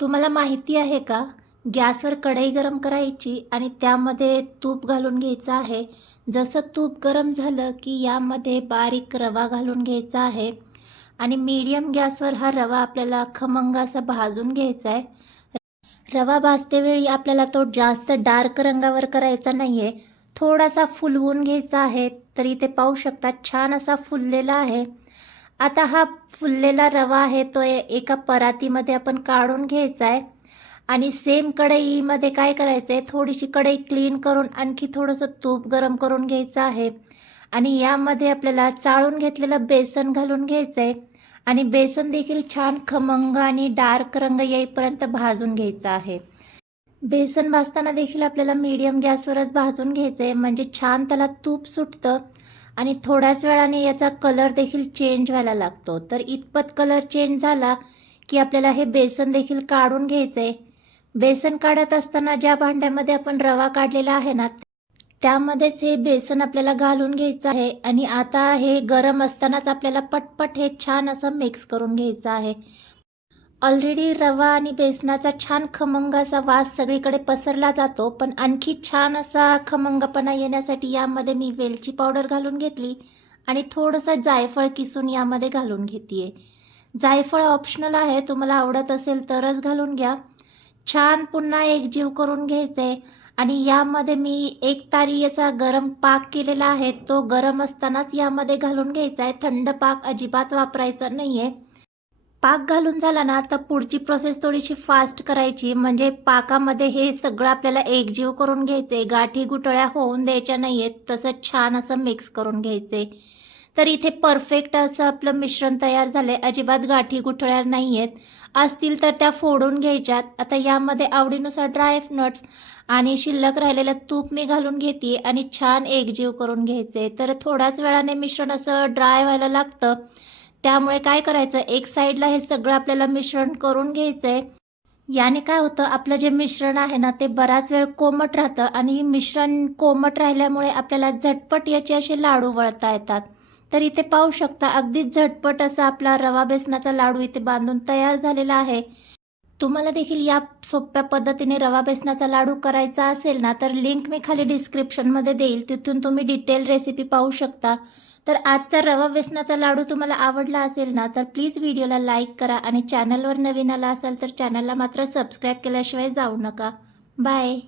तुम्हाला माहिती आहे का? गॅसवर कढई गरम करायची आणि त्यामध्ये तूप घालून घ्यायचं आहे. जसं तूप गरम झालं की यामध्ये बारीक रवा घालून घ्यायचा आहे आणि मीडियम गॅसवर हा रवा आपल्याला खमंग असा भाजून घ्यायचा आहे. रवा भाजतेवेळी आपल्याला तो जास्त डार्क रंगावर करायचा नाही आहे, थोडासा फुलवून घ्यायचा आहे. तर इथे पाहू शकता छान असा फुललेला आहे. आता हा फुललेला रवा आहे तो एका परातीमध्ये आपण काढून घ्यायचा आहे आणि सेम कढईमध्ये काय करायचं आहे, थोडीशी कढई क्लीन करून आणखी थोडंसं तूप गरम करून घ्यायचं आहे आणि यामध्ये आपल्याला चाळून घेतलेलं बेसन घालून घ्यायचं आहे आणि बेसन देखील छान खमंग आणि डार्क रंग येईपर्यंत भाजून घ्यायचं आहे. बेसन भाजताना देखील आपल्याला मीडियम गॅसवरच भाजून घ्यायचं आहे, म्हणजे छान त्याला तूप सुटतं आणि थोड्याच वेळाने याचा कलर देखील चेंज व्हायला लागतो. तर इतपत कलर चेंज झाला की आपल्याला हे बेसन देखील काढून घ्यायचं आहे. बेसन काढत असताना ज्या भांड्यामध्ये आपण रवा काढलेला आहे ना, त्यामध्येच हे बेसन आपल्याला घालून घ्यायचं आहे आणि आता हे गरम असतानाच आपल्याला पटपट हे छान असं मिक्स करून घ्यायचं आहे. ऑलरेडी रवा आणि बेसनाचा छान खमंग असा वास सगळीकडे पसरला जातो, पण आणखी छान असा खमंगपणा येण्यासाठी यामध्ये मी वेलची पावडर घालून घेतली आणि थोडंसं जायफळ किसून यामध्ये घालून घेते. जायफळ ऑप्शनल आहे, तुम्हाला आवडत असेल तरच घालून घ्या. छान पुन्हा एकजीव करून घ्यायचे आणि यामध्ये मी एक तारी याचा गरम पाक केलेला आहे, तो गरम असतानाच यामध्ये घालून घ्यायचा आहे. थंड पाक अजिबात वापरायचा नाही आहे. पाक घालून झाला ना, तर पुढची प्रोसेस थोडीशी फास्ट करायची, म्हणजे पाकामध्ये हे सगळं आपल्याला एकजीव करून घ्यायचे, गाठी गुठळ्या होऊन द्यायच्या नाही आहेत. तसं छान असं मिक्स करून घ्यायचे. तर इथे परफेक्ट असं आपलं मिश्रण तयार झालं आहे, अजिबात गाठी गुठळ्या नाही आहेत. असतील तर त्या फोडून घ्यायच्यात. आता यामध्ये आवडीनुसार ड्रायफ्रुट्स आणि शिल्लक राहिलेलं तूप मी घालून घेते आणि छान एकजीव करून घ्यायचे. तर थोड्याच वेळाने मिश्रण असं ड्राय व्हायला लागतं, त्यामुळे काय करायचं, एक साईडला हे सगळं आपल्याला मिश्रण करून घ्यायचं आहे. याने काय होतं, आपलं जे मिश्रण आहे ना, ते बराच वेळ कोमट राहतं आणि मिश्रण कोमट राहिल्यामुळे आपल्याला झटपट याचे असे लाडू वळता येतात. तर इथे पाहू शकता अगदीच झटपट असा आपला रवा बेसनाचा लाडू इथे बांधून तयार झालेला आहे. तुम्हाला देखील या सोप्या पद्धतीने रवा बेसनाचा लाडू करायचा असेल ना, तर लिंक मी खाली डिस्क्रिप्शनमध्ये देईल, तिथून तुम्ही डिटेल रेसिपी पाहू शकता. तर आजचा रवा बेसनाचा लाडू तुम्हाला आवडला असेल ना, तर प्लीज व्हिडिओला लाईक करा आणि चॅनलवर नवीन आला असाल तर चॅनलला मात्र सबस्क्राईब केल्याशिवाय जाऊ नका. बाय.